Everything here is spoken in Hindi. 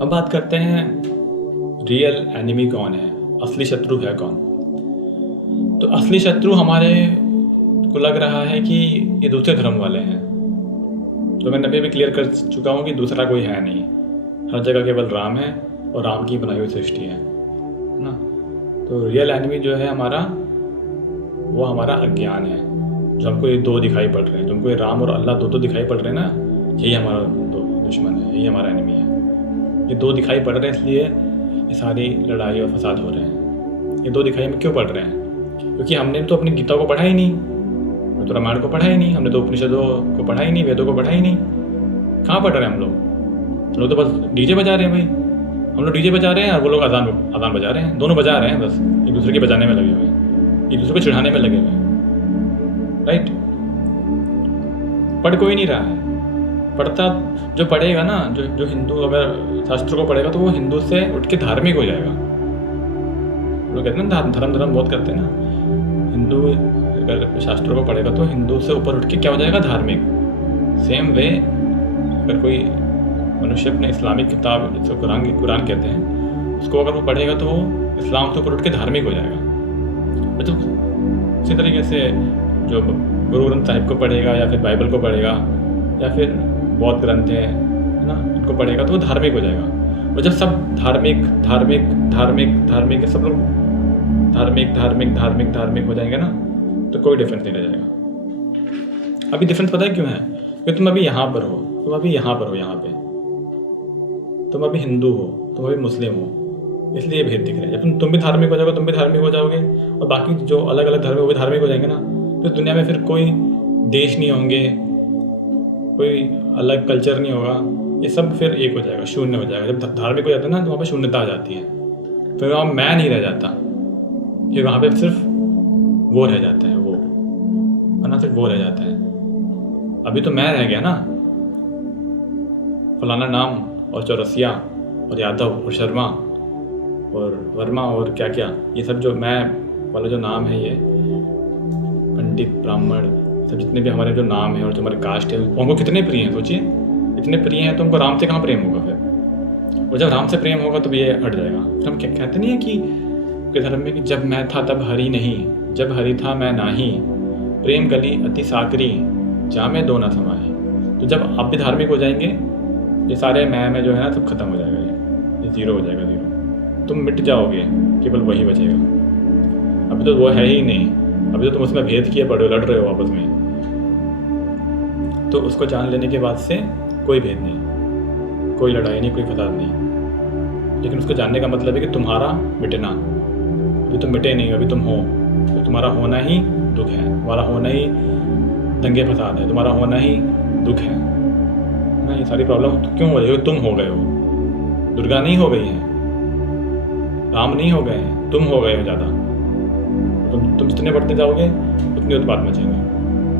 अब बात करते हैं रियल एनिमी कौन है, असली शत्रु है कौन। तो असली शत्रु हमारे को लग रहा है कि ये दूसरे धर्म वाले हैं। तो मैंने अभी भी क्लियर कर चुका हूँ कि दूसरा कोई है नहीं, हर जगह केवल राम है और राम की बनाई हुई सृष्टि है ना। तो रियल एनिमी जो है हमारा, वो हमारा अज्ञान है। जो हमको ये दो दिखाई पड़ रहे हैं, जो हमको ये राम और अल्लाह दो दिखाई पड़ रहे हैं ना, यही हमारा दो दुश्मन है, यही हमारा एनिमी है। ये दो दिखाई पड़ रहे हैं, इसलिए ये सारी लड़ाई और फसाद हो रहे हैं। ये दो दिखाई हमें क्यों पड़ रहे हैं? क्योंकि हमने तो अपनी गीता को पढ़ा ही नहीं, हमने तो रामायण को पढ़ा ही नहीं, हमने तो उपनिषदों को पढ़ा ही नहीं, वेदों को पढ़ा ही नहीं। कहाँ पढ़ रहे हैं हम लोग तो बस डीजे बजा रहे हैं भाई। हम लोग डीजे बजा रहे हैं और वो लोग अजान बजा रहे हैं। दोनों बजा रहे हैं, बस एक दूसरे के बजाने में लगे हुए हैं, एक दूसरे को चिढ़ाने में लगे हुए हैं। राइट? पढ़ कोई नहीं रहा है। पढ़ता जो पढ़ेगा ना, जो हिंदू अगर शास्त्र को पढ़ेगा तो वो हिंदू से उठ के धार्मिक हो जाएगा। लोग कहते हैं ना धर्म बहुत करते हैं ना। हिंदू अगर शास्त्रों को पढ़ेगा तो हिंदू से ऊपर उठ के क्या हो जाएगा? धार्मिक। सेम वे अगर कोई मनुष्य अपने इस्लामिक किताब, जिसको कुरान कहते हैं, उसको अगर वो पढ़ेगा तो वो इस्लाम से ऊपर उठ के धार्मिक हो जाएगा। तो इसी तरीके से जो गुरु ग्रंथ साहिब को पढ़ेगा या फिर बाइबल को पढ़ेगा या फिर बौद्ध ग्रंथ है ना, इनको पढ़ेगा तो वो धार्मिक हो जाएगा। और जब सब धार्मिक सब लोग धार्मिक हो जाएंगे ना, तो कोई डिफरेंस नहीं रह जाएगा। अभी डिफरेंस पता है क्यों है? क्योंकि तुम अभी यहाँ पर हो, तुम अभी यहाँ पे तुम अभी हिंदू हो, तुम अभी मुस्लिम हो, इसलिए भेद दिख रहे हैं। जब तुम भी धार्मिक हो जाओगे, तुम भी धार्मिक हो जाओगे और बाकी जो अलग अलग धर्म है वो भी धार्मिक हो जाएंगे ना, तो दुनिया में फिर कोई देश नहीं होंगे, कोई अलग कल्चर नहीं होगा, ये सब फिर एक हो जाएगा, शून्य हो जाएगा। जब धार्मिक हो जाता है ना, तो वहाँ पे शून्यता आ जाती है, फिर वहाँ मैं नहीं रह जाता, फिर वहाँ पे सिर्फ वो रह जाता है, वो है ना, सिर्फ वो रह जाता है। अभी तो मैं रह गया ना, फलाना नाम और चौरसिया और यादव और शर्मा और वर्मा और क्या क्या, ये सब जो मैं वाला जो नाम है, ये पंडित ब्राह्मण सब जितने भी हमारे जो नाम है और जो हमारे कास्ट है, वो हमको कितने प्रिय हैं। सोचिए, इतने प्रिय हैं तो हमको राम से कहाँ प्रेम होगा फिर? और जब राम से प्रेम होगा तो ये हट जाएगा। फिर हम क्या कहते नहीं है कि धर्म में कि जब मैं था तब हरि नहीं, जब हरि था मैं नाही, प्रेम गली अति साकरी, जामे दो ना समाही। तो जब आप भी धार्मिक हो जाएंगे, ये सारे मैं जो है ना सब खत्म हो जाएगा, ये जीरो हो जाएगा, जीरो। तुम मिट जाओगे, केवल वही बचेगा। अभी तो वो है ही नहीं, अभी तो तुम उसमें भेद किए पड़े हो, लड़ रहे हो आपस में। तो उसको जान लेने के बाद से कोई भेद नहीं, कोई लड़ाई नहीं, कोई फसाद नहीं। लेकिन उसको जानने का मतलब है कि तुम्हारा मिटना, अभी तुम मिटे नहीं, अभी तुम हो, तो तुम्हारा होना ही दुख है, तुम्हारा होना ही दंगे फसाद है, तुम्हारा होना ही दुख है ना। ये सारी प्रॉब्लम तो क्यों हो रही है? तुम हो गए हो, दुर्गा नहीं हो गई है, राम नहीं हो गए हैं, तुम हो गए हो ज़्यादा। तुम जितने बढ़ते जाओगे उतनी उत्पात मचेंगे।